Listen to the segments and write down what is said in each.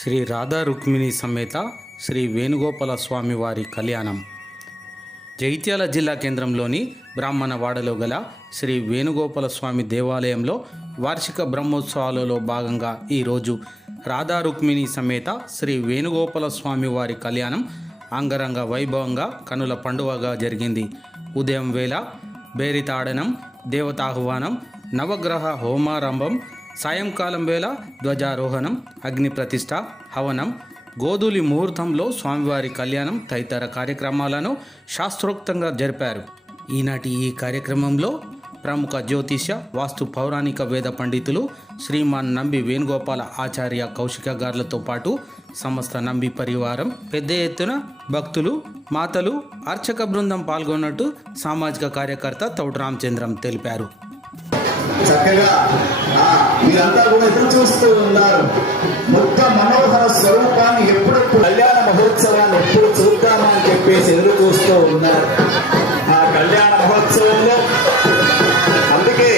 శ్రీ రాధా రుక్మిణి సమేత శ్రీ వేణుగోపాల స్వామి వారి కళ్యాణం జగిత్యాల జిల్లా కేంద్రంలోని బ్రాహ్మణవాడలో గల శ్రీ వేణుగోపాల స్వామి దేవాలయంలో వార్షిక బ్రహ్మోత్సవాలలో భాగంగా ఈరోజు రాధా రుక్మిణి సమేత శ్రీ వేణుగోపాల స్వామి వారి కళ్యాణం అంగరంగ వైభవంగా కనుల పండువగా జరిగింది. ఉదయం వేళ బేరితాడనం, దేవతాహ్వానం, నవగ్రహ హోమారంభం, సాయంకాలం వేళ ధ్వజారోహణం, అగ్ని ప్రతిష్ఠ, హవనం, గోధూలి ముహూర్తంలో స్వామివారి కళ్యాణం తదితర కార్యక్రమాలను శాస్త్రోక్తంగా జరిపారు. ఈనాటి ఈ కార్యక్రమంలో ప్రముఖ జ్యోతిష్య వాస్తు పౌరాణిక వేద పండితులు శ్రీమాన్ నంబి వేణుగోపాల ఆచార్య కౌశిక గారులతో పాటు సమస్త నంబి పరివారం, పెద్ద ఎత్తున భక్తులు, మాతలు, అర్చక బృందం పాల్గొన్నట్టు సామాజిక కార్యకర్త తౌట రామచంద్రం తెలిపారు. చక్కగా మీరంతా కూడా ఎదురు చూస్తూ ఉన్నారు. మొత్త మనోహర స్వరూపాన్ని ఎప్పుడెప్పుడు కళ్యాణ మహోత్సవాన్ని ఎప్పుడు చూద్దామా అని చెప్పేసి ఎదురు చూస్తూ ఉన్నారు. ఆ కళ్యాణ మహోత్సవంలో అందుకే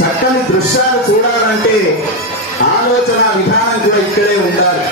చక్కని దృశ్యాలు చూడాలంటే ఆలోచన విధానం కూడా ఇక్కడే ఉండాలి.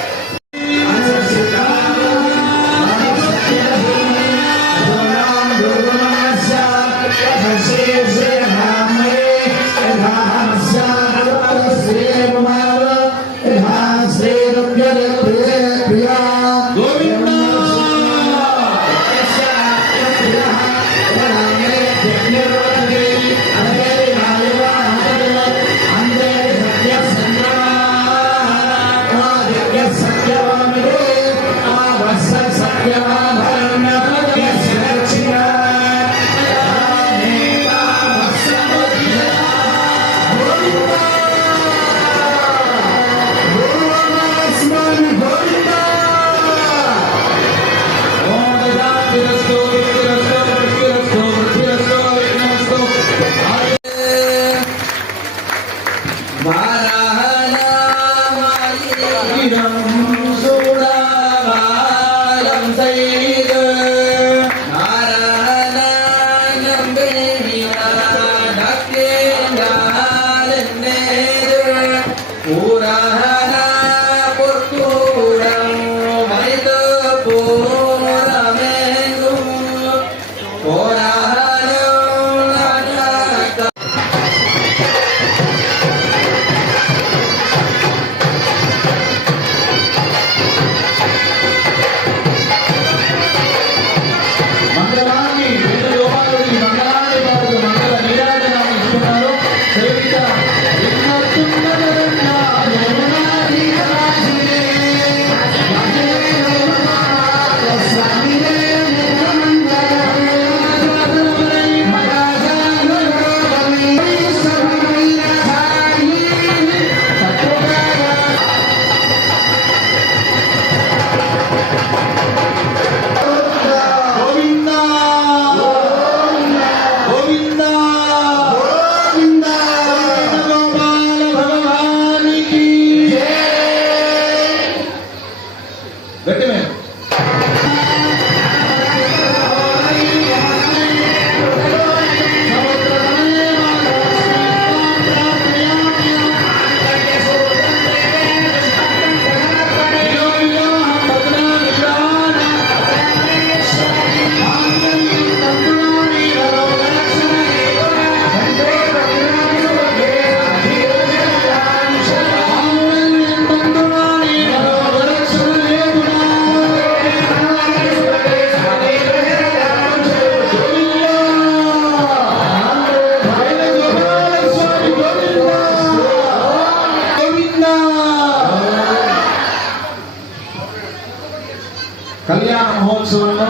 కళ్యాణ మహోత్సవంలో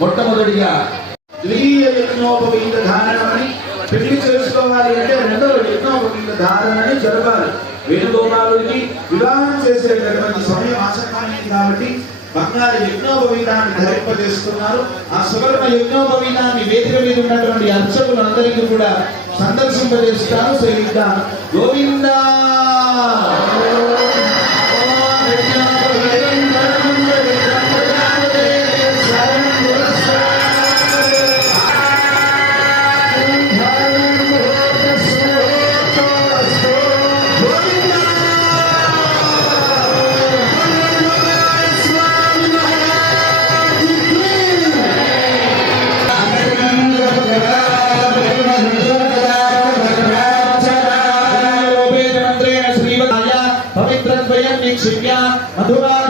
మొట్టమొదటిగా ద్వితీయ యజ్ఞోపవీత ధారణమని, పెళ్లి చేసుకోవాలి అంటే రెండవ యజ్ఞోపవీత ధారణని జరపాలి. వేణుగోపాలుడికి వివాహం చేసేటటువంటి సమయం ఆసన్నమైంది కాబట్టి బంగారు యజ్ఞోపవీతాన్ని ధరింపజేస్తున్నారు. ఆ సువర్ణ యజ్ఞోపవీతాన్ని వేదిక మీద ఉన్నటువంటి అర్చకులందరికీ కూడా సందర్శింపజేస్తారు. సేవిద్దాం. గోవిందా మధురా